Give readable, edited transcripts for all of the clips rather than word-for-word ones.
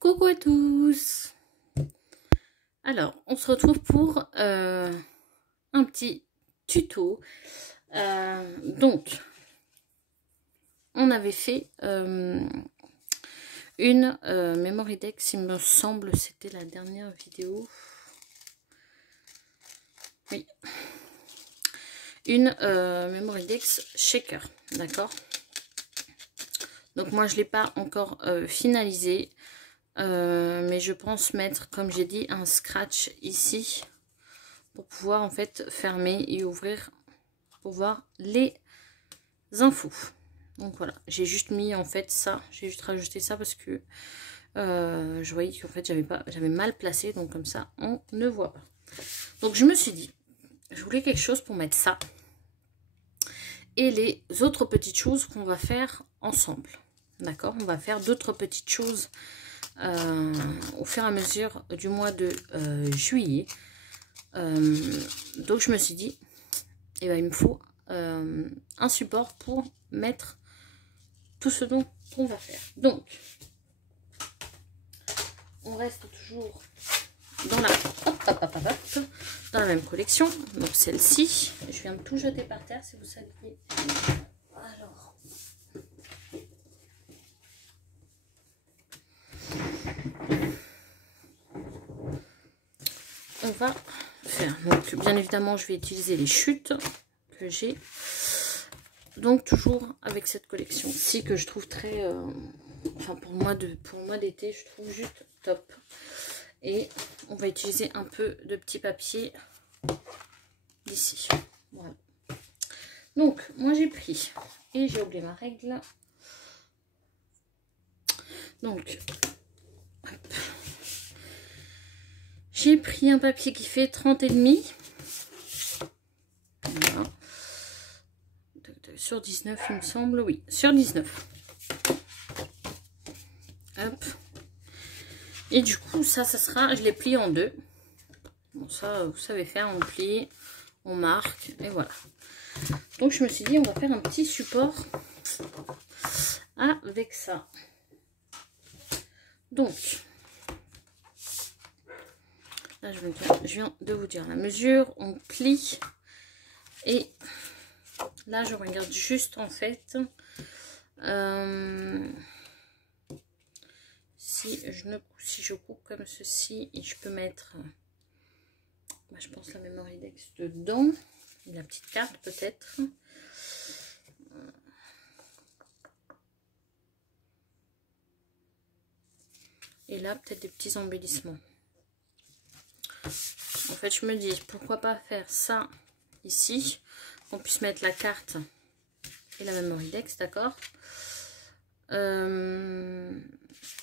Coucou à tous. Alors, on se retrouve pour un petit tuto. Donc, on avait fait une memory dex, il me semble, c'était la dernière vidéo. Oui. Une memory dex shaker, d'accord. Donc moi je l'ai pas encore finalisé, mais je pense mettre, comme j'ai dit, un scratch ici pour pouvoir en fait fermer et ouvrir pour voir les infos. Donc voilà, j'ai juste mis en fait ça, j'ai juste rajouté ça parce que je voyais qu'en fait j'avais mal placé, donc comme ça on ne voit pas. Donc je me suis dit, je voulais quelque chose pour mettre ça et les autres petites choses qu'on va faire ensemble. D'accord, on va faire d'autres petites choses au fur et à mesure du mois de juillet. Donc je me suis dit, eh ben, il me faut un support pour mettre tout ce dont on va faire. Donc, on reste toujours dans la même collection. Donc celle-ci, je viens de tout jeter par terre si vous saviez. Alors, on va faire, donc bien évidemment je vais utiliser les chutes que j'ai, donc toujours avec cette collection ci que je trouve très enfin pour moi d'été je trouve juste top. Et on va utiliser un peu de petit papier d'ici, voilà. Donc moi j'ai pris, et j'ai oublié ma règle, donc j'ai pris un papier qui fait 30,5. Voilà. Sur 19, il me semble, oui, sur 19. Hop. Et du coup, ça sera, je l'ai plié en deux. Bon, ça, vous savez faire, on plie, on marque, et voilà. Donc, je me suis dit, on va faire un petit support avec ça. Donc, là, je viens de vous dire la mesure, on plie, et là, je regarde juste, en fait, si je coupe comme ceci, et je peux mettre, bah, je pense, la memory dex dedans, et la petite carte peut-être. Et là, peut-être des petits embellissements. En fait, je me dis, pourquoi pas faire ça ici, qu'on puisse mettre la carte et la memory dex, d'accord.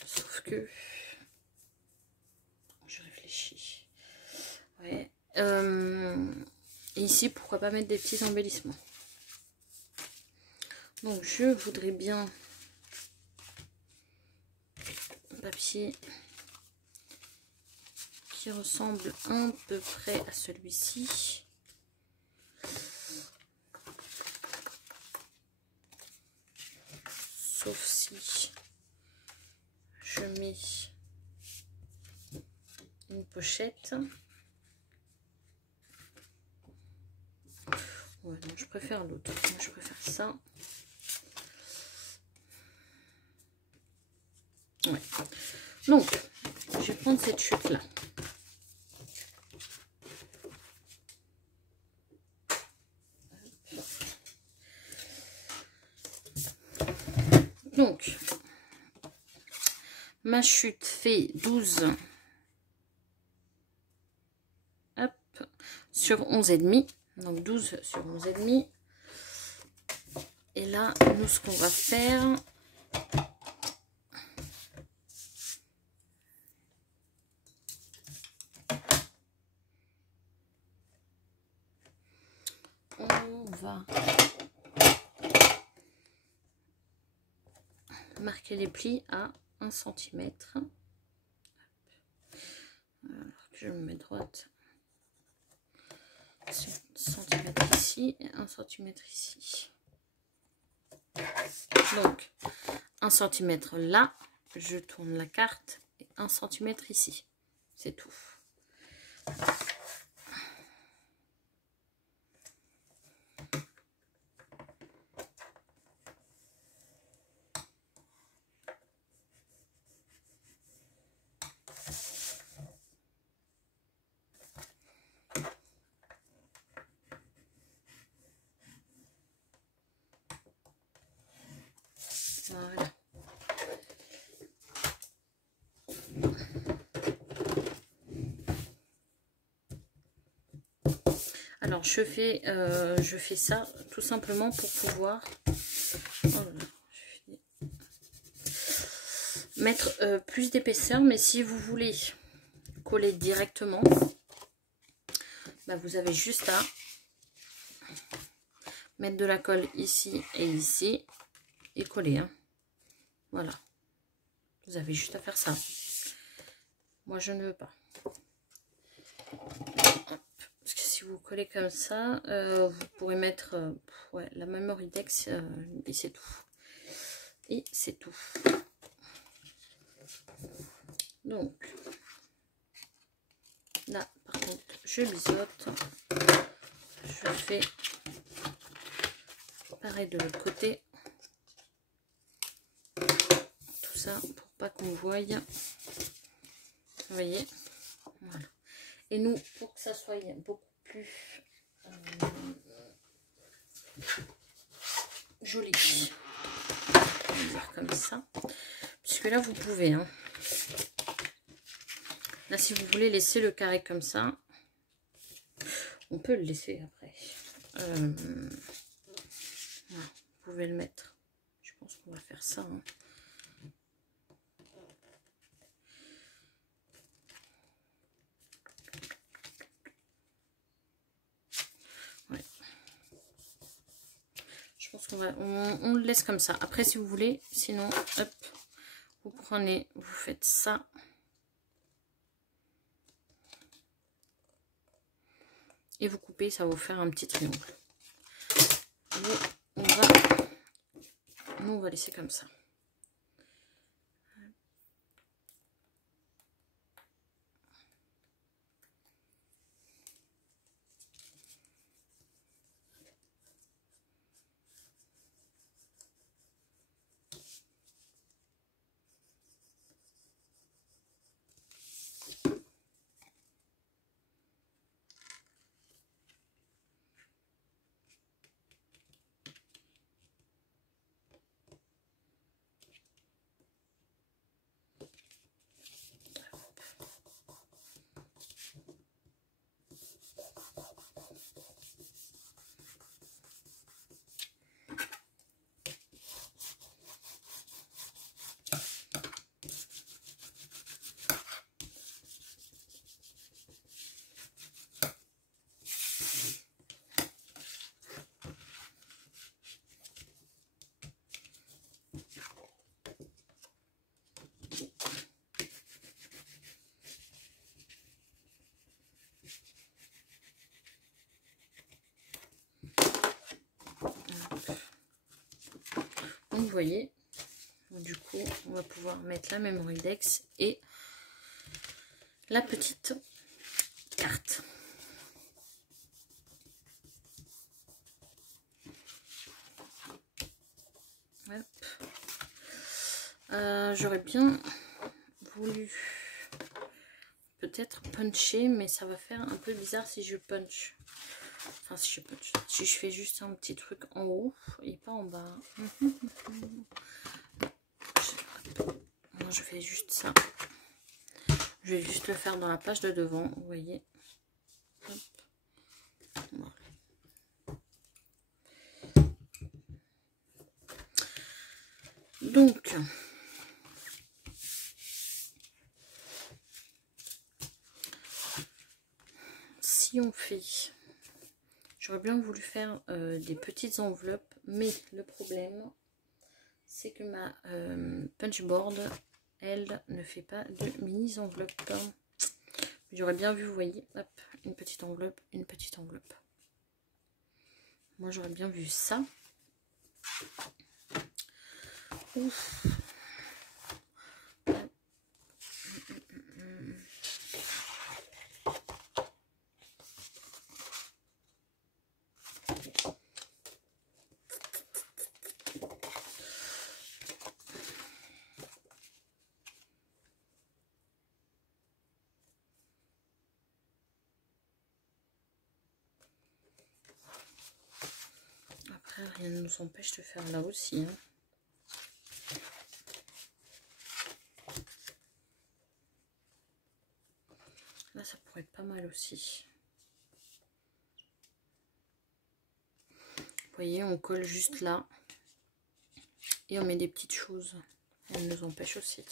Sauf que je réfléchis. Ouais. Et ici, pourquoi pas mettre des petits embellissements. Donc, je voudrais bien un papier qui ressemble à peu près à celui-ci. Sauf si je mets une pochette. Ouais, non, je préfère l'autre. Moi, je préfère ça. Ouais. Donc, je vais prendre cette chute-là. Donc, ma chute fait 12 hop, sur 11,5. Donc 12 sur 11,5. Et là, nous, ce qu'on va faire, on va marquer les plis à 1 cm. Alors que je me mets droite. 1 cm ici et 1 cm ici. Donc 1 cm là, je tourne la carte et 1 cm ici. C'est tout. Voilà. Alors je fais ça tout simplement pour pouvoir mettre plus d'épaisseur, mais si vous voulez coller directement, bah vous avez juste à mettre de la colle ici et ici et coller, hein. Voilà, vous avez juste à faire ça. Moi je ne veux pas, parce que si vous collez comme ça, vous pourrez mettre ouais, la Memoridex et c'est tout. Et c'est tout. Donc là par contre je biseaute, je fais pareil de l'autre côté, tout ça pour pas qu'on voie, vous voyez, voilà. Et nous, pour que ça soit beaucoup plus joli, on va dire comme ça, puisque là vous pouvez, hein. Là si vous voulez laisser le carré comme ça, on peut le laisser après, voilà, vous pouvez le mettre. Je pense qu'on va faire ça, hein. Ouais. Je pense qu'on va, on le laisse comme ça. Après si vous voulez, sinon hop, vous prenez, vous faites ça. Et vous coupez, ça va vous faire un petit triangle. Nous, on va laisser comme ça. Donc vous voyez, du coup, on va pouvoir mettre la Memoridex et la petite carte. J'aurais bien voulu peut-être puncher, mais ça va faire un peu bizarre si je punch. Enfin, si je fais juste un petit truc en haut et pas en bas. Non, je fais juste ça. Je vais juste le faire dans la page de devant, vous voyez. Hop. Voilà. Donc, si on fait, j'aurais bien voulu faire des petites enveloppes, mais le problème, c'est que ma punchboard, elle ne fait pas de mini enveloppes. J'aurais bien vu, vous voyez, hop, une petite enveloppe, une petite enveloppe. Moi, j'aurais bien vu ça. Ouf. contraire, rien ne nous empêche de faire là aussi. Hein. Là, ça pourrait être pas mal aussi. Vous voyez, on colle juste là. Et on met des petites choses. Elles nous empêchent aussi.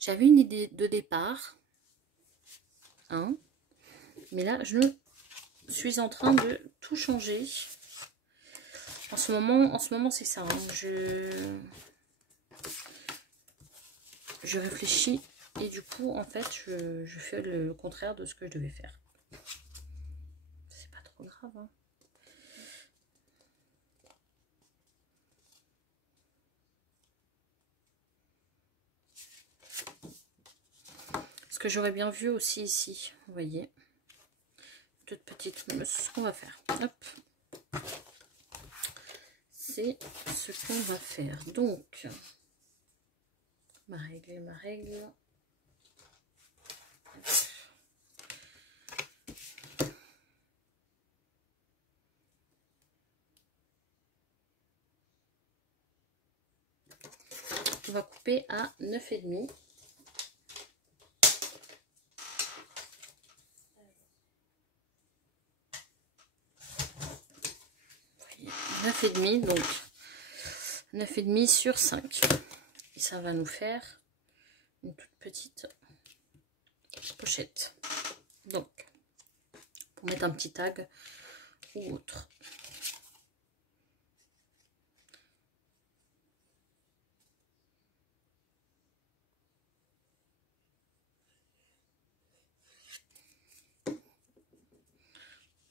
J'avais une idée de départ. Hein, mais là, je suis en train de tout changer. En ce moment c'est ça. Hein, je réfléchis et du coup, en fait, je fais le contraire de ce que je devais faire. C'est pas trop grave. Hein. Ce que j'aurais bien vu aussi ici, vous voyez. Toute petite, ce qu'on va faire. Hop. C'est ce qu'on va faire. Donc, ma règle. On va couper à 9,5. Voyez, 9,5, donc 9,5 sur 5. Et ça va nous faire une toute petite pochette. Donc, pour mettre un petit tag ou autre.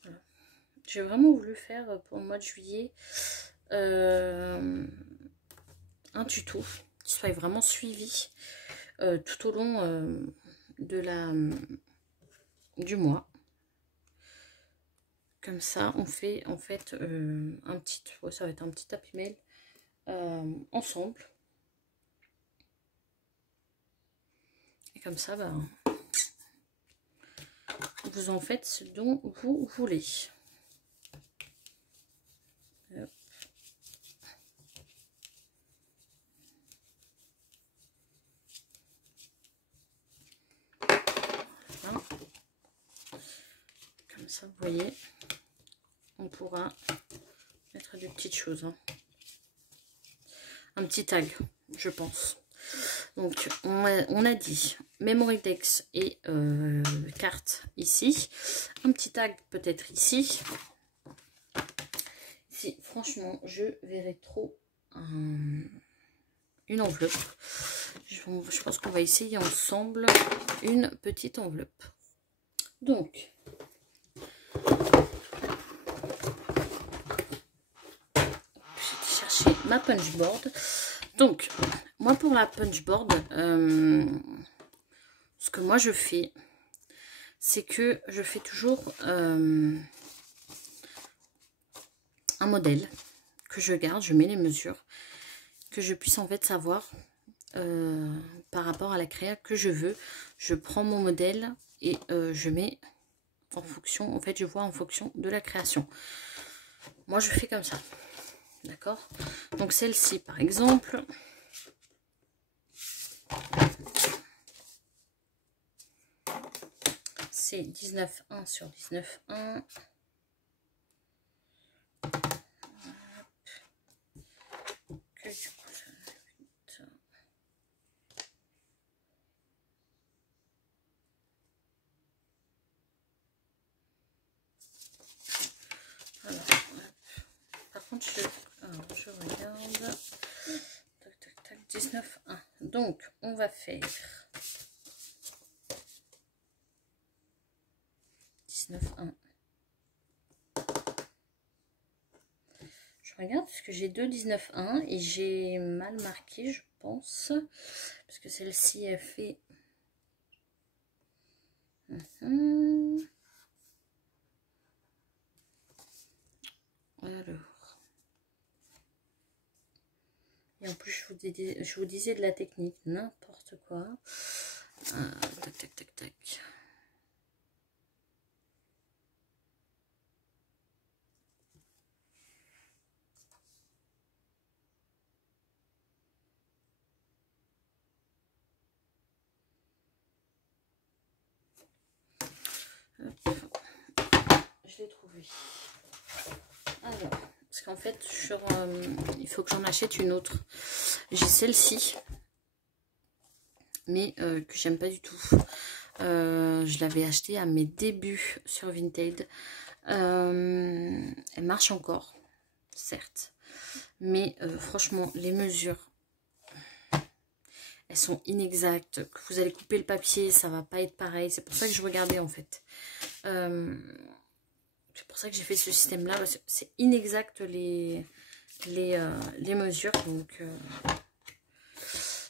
Voilà. J'ai vraiment voulu faire pour le mois de juillet un tuto qui soit vraiment suivi tout au long du mois. Comme ça, on fait en fait un petit, ça va être un petit tapis mail ensemble. Et comme ça, bah, vous en faites ce dont vous voulez. Hop. Voilà. Comme ça, vous voyez, on pourra mettre des petites choses. Hein. Un petit tag, je pense. Donc, on a dit memory text et carte ici. Un petit tag peut-être ici. Si, franchement, je verrais trop une enveloppe. Je pense qu'on va essayer ensemble une petite enveloppe. Donc, j'ai cherché ma punchboard. Donc, moi pour la punchboard, ce que moi je fais, c'est que je fais toujours un modèle que je garde, je mets les mesures, que je puisse en fait savoir par rapport à la créa que je veux. Je prends mon modèle et je mets en fonction, en fait je vois en fonction de la création. Moi je fais comme ça, d'accord? Donc celle-ci par exemple, c'est 19,1 sur 19,1. Que du coup ça va. Alors, par contre je regarde. Tac, tac, tac, 19,1. Donc on va faire 19,1. Je regarde parce que j'ai deux 19,1 et j'ai mal marqué, je pense, parce que celle-ci elle fait alors, et en plus je vous je vous disais de la technique, n'importe quoi. Tac, tac, tac, tac. Hop. Je l'ai trouvé. Alors, parce qu'en fait, il faut que j'en achète une autre. J'ai celle-ci, mais que j'aime pas du tout. Je l'avais achetée à mes débuts sur Vinted. Elle marche encore, certes. Mais franchement, les mesures, elles sont inexactes. Que vous allez couper le papier, ça va pas être pareil. C'est pour ça que je regardais en fait. C'est pour ça que j'ai fait ce système-là. C'est inexact les mesures.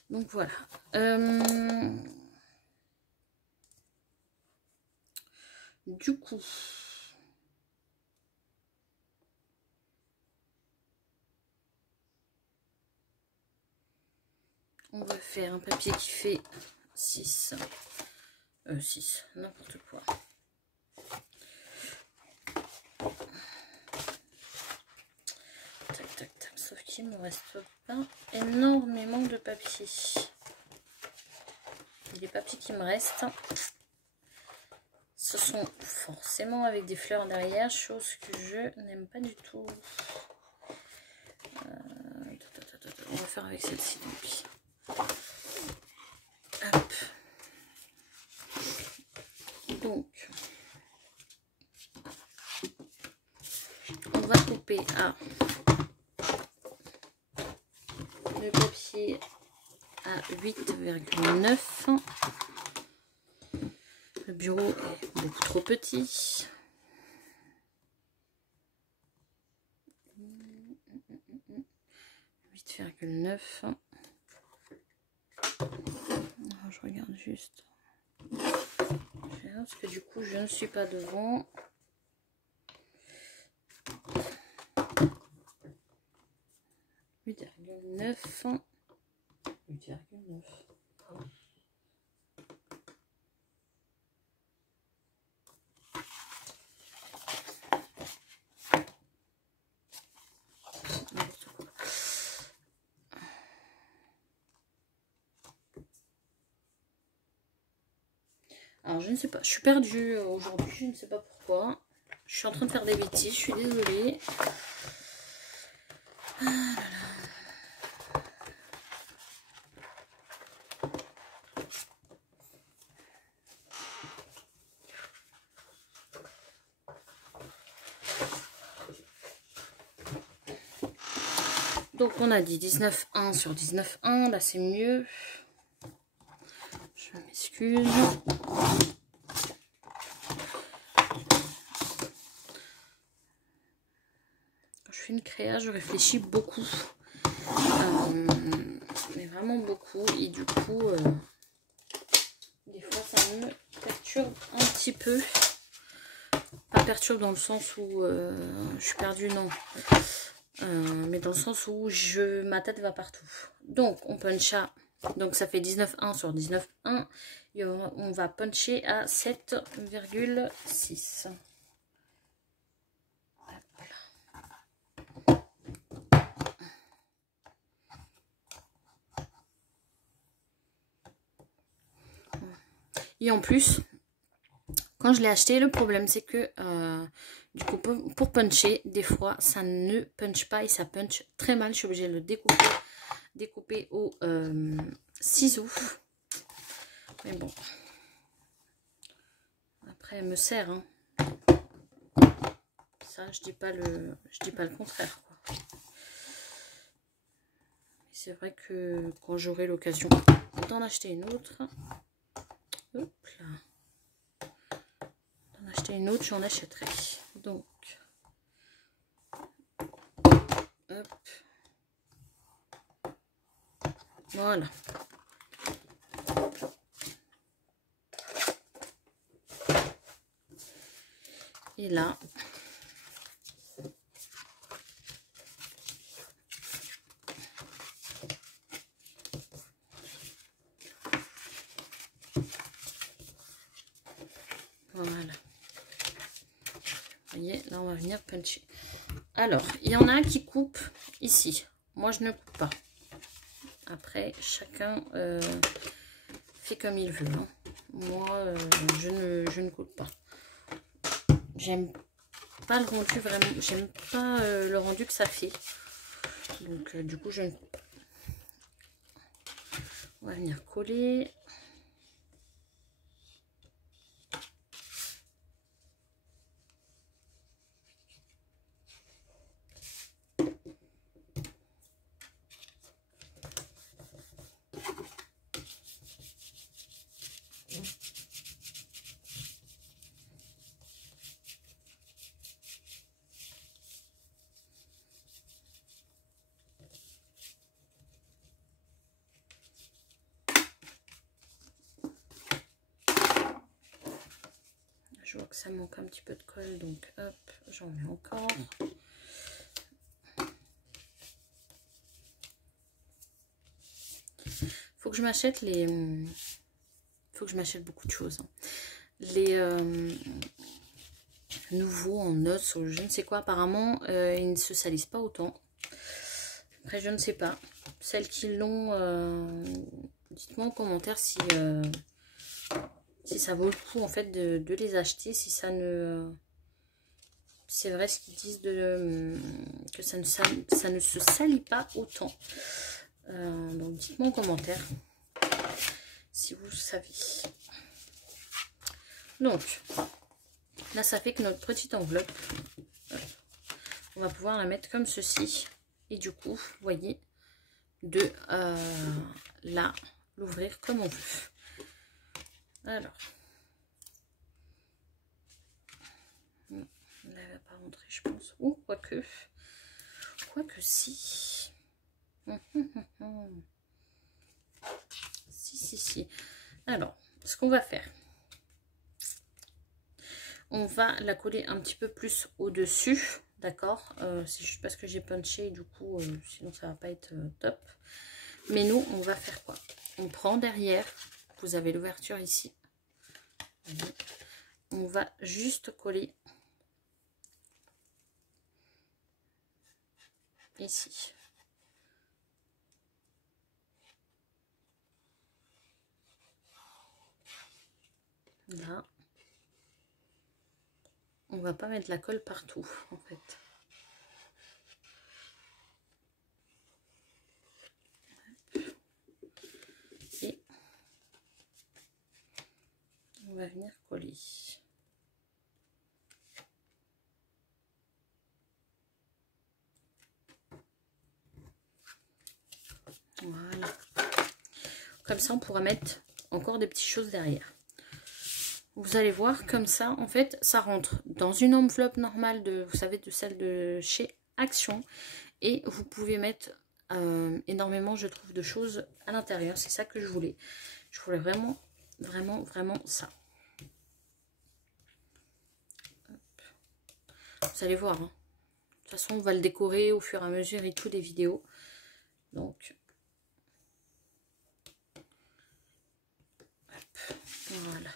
Donc voilà. Du coup, on va faire un papier qui fait 6, n'importe quoi. Tac, tac, tac. Sauf qu'il ne me reste pas énormément de papier. Les papiers qui me restent, ce sont forcément avec des fleurs derrière, chose que je n'aime pas du tout. On va faire avec celle-ci. Hop. Donc, on va couper le papier à 8,9. Le bureau est beaucoup trop petit. Je regarde juste. Parce que du coup, je ne suis pas devant. « 8,9. 8,9. Alors, je ne sais pas. Je suis perdue aujourd'hui. Je ne sais pas pourquoi. Je suis en train de faire des bêtises. Je suis désolée. Ah là là. Donc, on a dit 19,1 sur 19,1. Là, c'est mieux. Je m'excuse. Quand je fais une créa, je réfléchis beaucoup. Mais vraiment beaucoup. Et du coup, des fois, ça me perturbe un petit peu. Pas perturbe dans le sens où je suis perdue, non. Mais dans le sens où ma tête va partout. Donc, on puncha. Donc, ça fait 19,1 sur 19,1. Et on va puncher à 7,6. Et en plus, quand je l'ai acheté, le problème c'est que du coup pour puncher, des fois ça ne punch pas et ça punch très mal. Je suis obligée de le découper au ciseau. Mais bon. Après elle me sert. Hein. Ça, je dis pas le contraire. C'est vrai que quand j'aurai l'occasion d'en acheter une autre. Hop là. D'en acheter une autre, j'en achèterai. Donc. Hop. Voilà. Et là, Voilà. Vous voyez, là on va venir puncher. Alors, il y en a un qui coupe ici. Moi, je ne coupe pas. Après, chacun fait comme il veut. Hein. Moi, je ne coupe pas. J'aime pas le rendu vraiment. J'aime pas le rendu que ça fait. Donc, du coup, je ne coupe pas. On va venir coller. Je vois que ça manque un petit peu de colle, donc hop, j'en mets encore. Faut que je m'achète les... Faut que je m'achète beaucoup de choses. Hein. Les nouveaux en os ou je ne sais quoi. Apparemment, ils ne se salissent pas autant. Après, je ne sais pas. Celles qui l'ont, dites-moi en commentaire si... si ça vaut le coup en fait de les acheter, si ça ne... C'est vrai ce qu'ils disent que ça ne se salit pas autant. Donc dites-moi en commentaire si vous savez. Donc là ça fait que notre petite enveloppe, on va pouvoir la mettre comme ceci. Et du coup, vous voyez, de là l'ouvrir comme on veut. Alors. Là, elle va pas rentrer, je pense. Ou quoique. Quoique si. Si. Alors, ce qu'on va faire. On va la coller un petit peu plus au-dessus. D'accord, c'est juste parce que j'ai punché. Du coup, sinon ça va pas être top. Mais nous, on va faire quoi? On prend derrière. Vous avez l'ouverture ici. On va juste coller ici. Là. On va pas mettre la colle partout, en fait. Et on va venir coller. Voilà. Comme ça, on pourra mettre encore des petites choses derrière. Vous allez voir, comme ça, en fait, ça rentre dans une enveloppe normale de, vous savez, de celle de chez Action. Et vous pouvez mettre énormément, je trouve, de choses à l'intérieur. C'est ça que je voulais. Je voulais vraiment ça. Vous allez voir. Hein. De toute façon, on va le décorer au fur et à mesure et tout des vidéos. Donc, hop, voilà.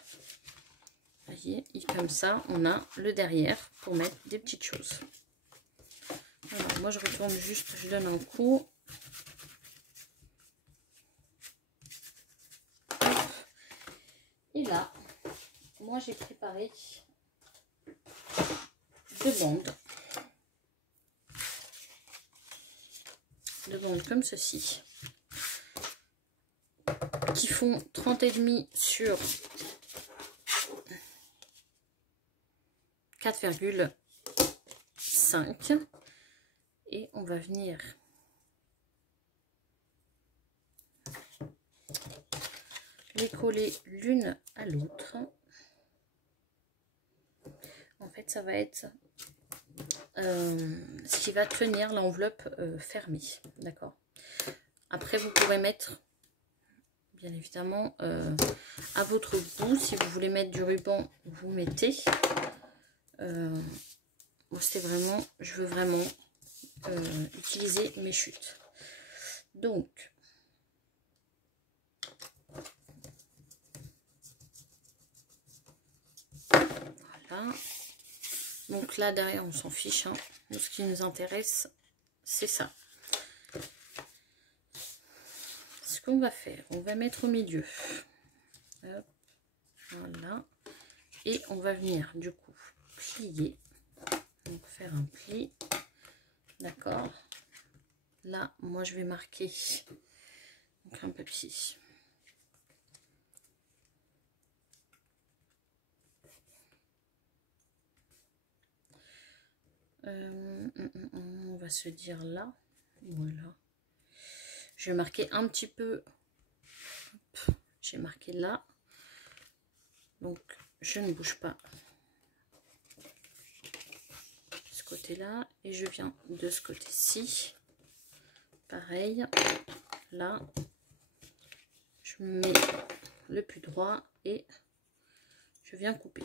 Vous voyez, et comme ça, on a le derrière pour mettre des petites choses. Alors, moi, je retourne juste, je donne un coup. Et là, moi, j'ai préparé deux bandes. Deux bandes comme ceci. Qui font 30,5 sur 4,5. Et on va venir les coller l'une à l'autre. En fait, ça va être ce qui va tenir l'enveloppe fermée. D'accord. Après, vous pourrez mettre, bien évidemment, à votre goût. Si vous voulez mettre du ruban, vous mettez. Moi, c'était vraiment, je veux vraiment utiliser mes chutes. Donc, Voilà. Donc là, derrière, on s'en fiche. Hein. Nous, ce qui nous intéresse, c'est ça. Ce qu'on va faire, on va mettre au milieu. Hop, voilà. Et on va venir, du coup, plier. Donc, faire un pli. D'accord. Là, moi, je vais marquer donc, un papier. On va se dire là. Voilà. Je vais marquer un petit peu. J'ai marqué là. Donc, je ne bouge pas ce côté-là. Et je viens de ce côté-ci. Pareil. Là. Je mets le plus droit et je viens couper.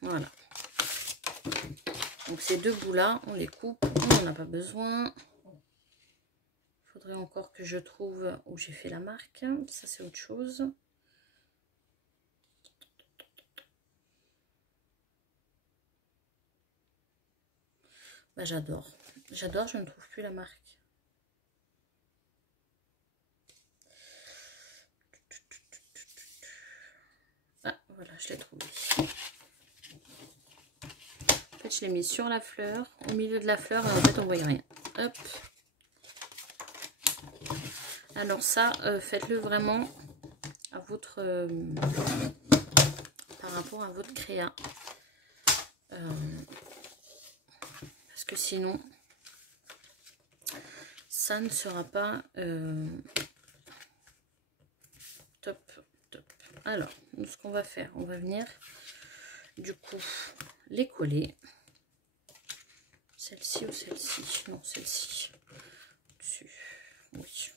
Voilà. Donc, ces deux bouts-là, on les coupe. On n'en a pas besoin. Il faudrait encore que je trouve où j'ai fait la marque. Ça, c'est autre chose. Bah, j'adore. J'adore, je ne trouve plus la marque. Ah, voilà, je l'ai trouvé. En fait, je l'ai mis sur la fleur, au milieu de la fleur, et en fait, on ne voit rien. Hop. Alors ça, faites-le vraiment à votre... par rapport à votre créa. Parce que sinon, ça ne sera pas top, top. Alors, nous, ce qu'on va faire, on va venir, du coup, les coller. Celle-ci ou celle-ci? Non, celle-ci. Dessus. Oui.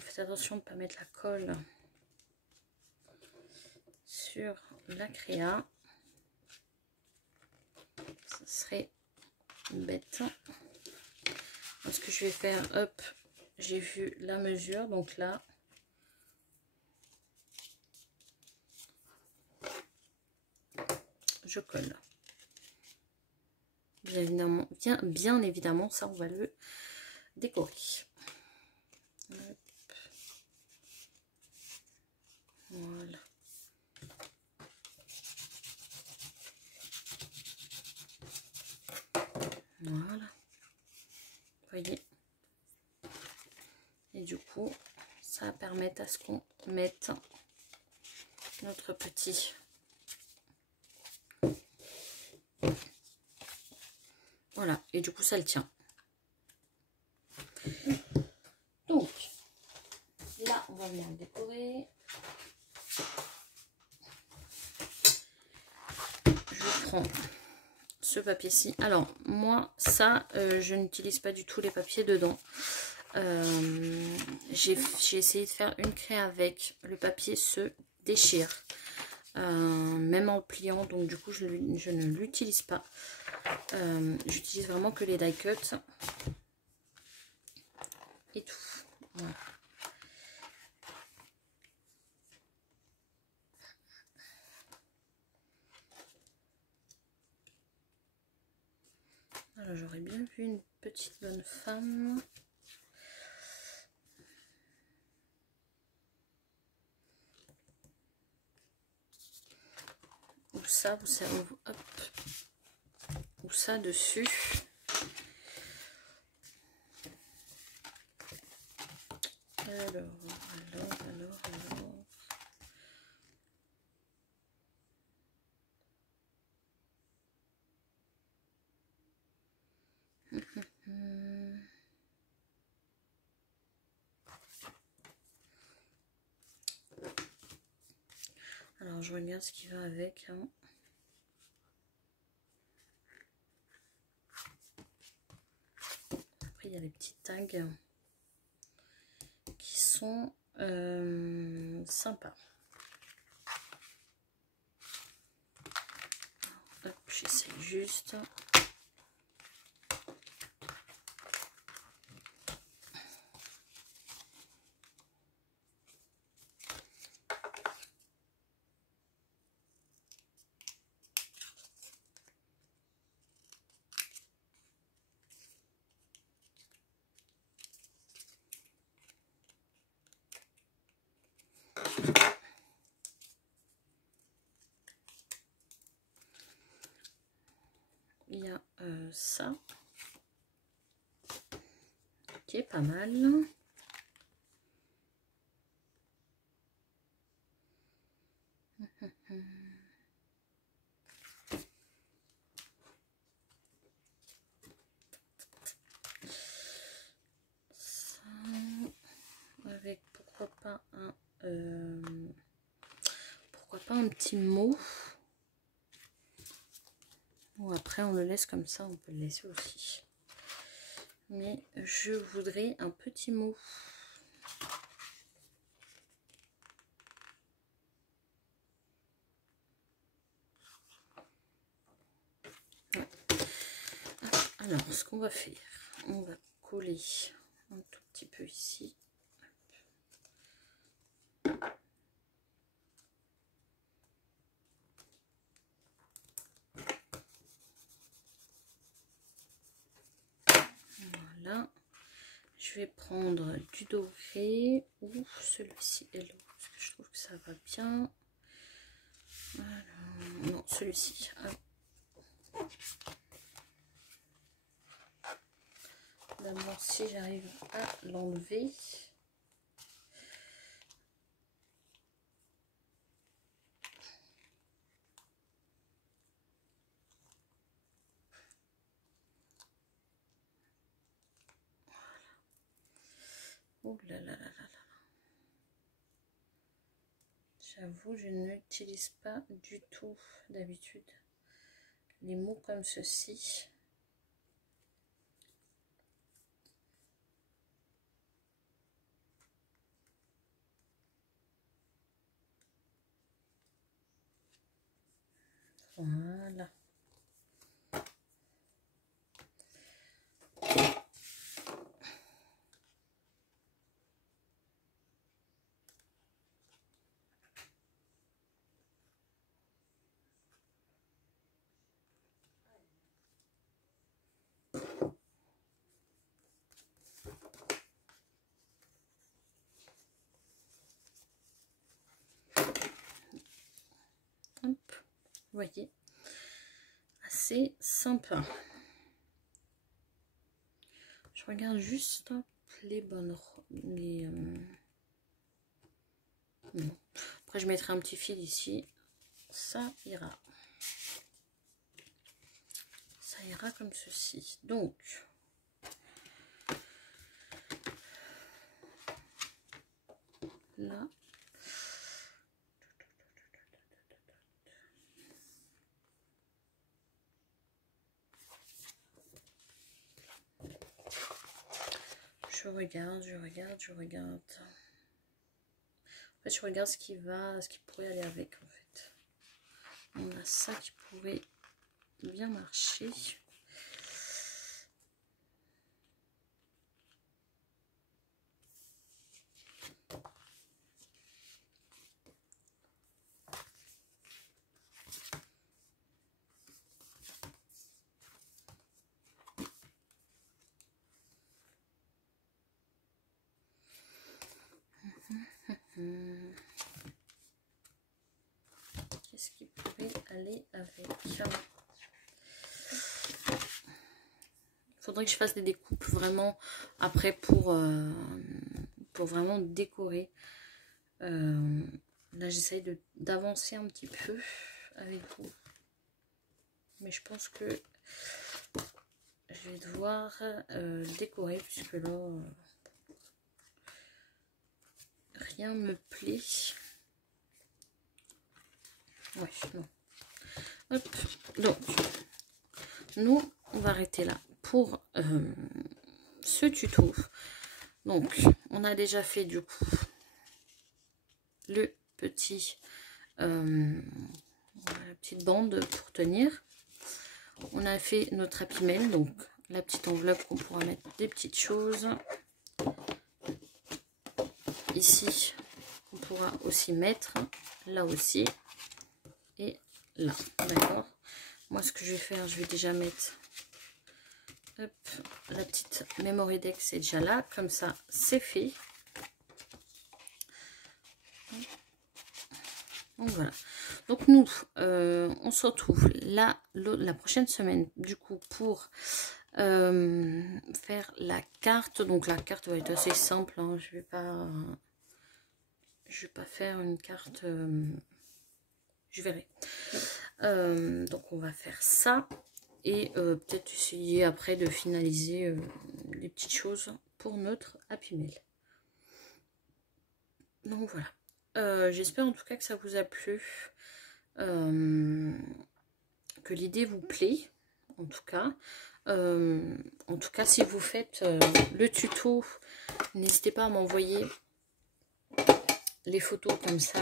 Faites attention de ne pas mettre la colle sur la créa. Ça serait bête. Ce que je vais faire, hop, j'ai vu la mesure, donc là, je colle. Bien évidemment, ça on va le décorer. Hop. Voilà. Voilà. Vous voyez. Et du coup, ça va permettre à ce qu'on mette notre petit... Voilà. Et du coup, ça le tient. Donc, là, on va venir le décorer. Je prends ce papier-ci. Alors, moi, ça, je n'utilise pas du tout les papiers dedans. J'ai essayé de faire une craie avec. Le papier se déchire. Même en pliant. Donc, du coup, je ne l'utilise pas. J'utilise vraiment que les die cuts. Et tout. Voilà. Alors, j'aurais bien vu une petite bonne femme. Ou ça, vous savez, hop, ou ça dessus. Alors. Alors, je regarde ce qui va avec. Hein. Après, il y a les petits tags qui sont sympa. J'essaie juste. Il y a ça qui est pas mal. Ça, avec pourquoi pas un petit mot. Ou après on le laisse comme ça, on peut le laisser aussi. Mais je voudrais un petit mot. Ouais. Alors, ce qu'on va faire, on va coller un tout petit peu ici. Voilà. Je vais prendre du doré ou celui-ci est là parce que je trouve que ça va bien. Voilà. Non, celui-ci. D'abord, si j'arrive à l'enlever. Oh là là là là là. J'avoue, je n'utilise pas du tout d'habitude les mots comme ceci. Voilà. Hop, vous voyez, assez sympa. Je regarde juste les bonnes... Non. Après, je mettrai un petit fil ici. Ça ira. Ça ira comme ceci. Donc, là, je regarde. En fait, je regarde ce qui pourrait aller avec, en fait. On a ça qui pourrait bien marcher. Qu'est-ce qui pourrait aller avec? Faudrait que je fasse des découpes vraiment après pour vraiment décorer. Là, j'essaye d'avancer un petit peu avec vous. Mais je pense que je vais devoir décorer puisque là, rien me plaît. Ouais, non. Hop, donc, nous, on va arrêter là pour ce tuto. Donc, on a déjà fait du coup le petit, la petite bande pour tenir. On a fait notre Happy Mail, donc la petite enveloppe qu'on pourra mettre des petites choses. Ici, on pourra aussi mettre, là aussi, et là, d'accord. Moi, ce que je vais faire, je vais déjà mettre hop, la petite Memory Deck, c'est déjà là, comme ça, c'est fait. Donc voilà. Donc nous, on se retrouve là la prochaine semaine, du coup, pour faire la carte. Donc la carte va être assez simple, hein. Je vais pas faire une carte, je verrai. Donc on va faire ça et peut-être essayer après de finaliser les petites choses pour notre Happy Mail. Donc voilà. J'espère en tout cas que ça vous a plu, que l'idée vous plaît, en tout cas. Si vous faites le tuto, n'hésitez pas à m'envoyer les photos comme ça.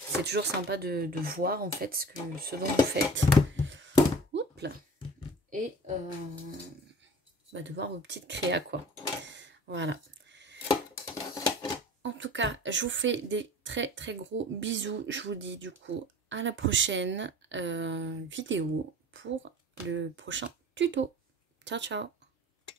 C'est toujours sympa de voir en fait ce dont vous faites. Oups là. Et de voir vos petites créas, quoi. Voilà. En tout cas, je vous fais des très très gros bisous. Je vous dis du coup à la prochaine vidéo pour le prochain tuto. Ciao ciao.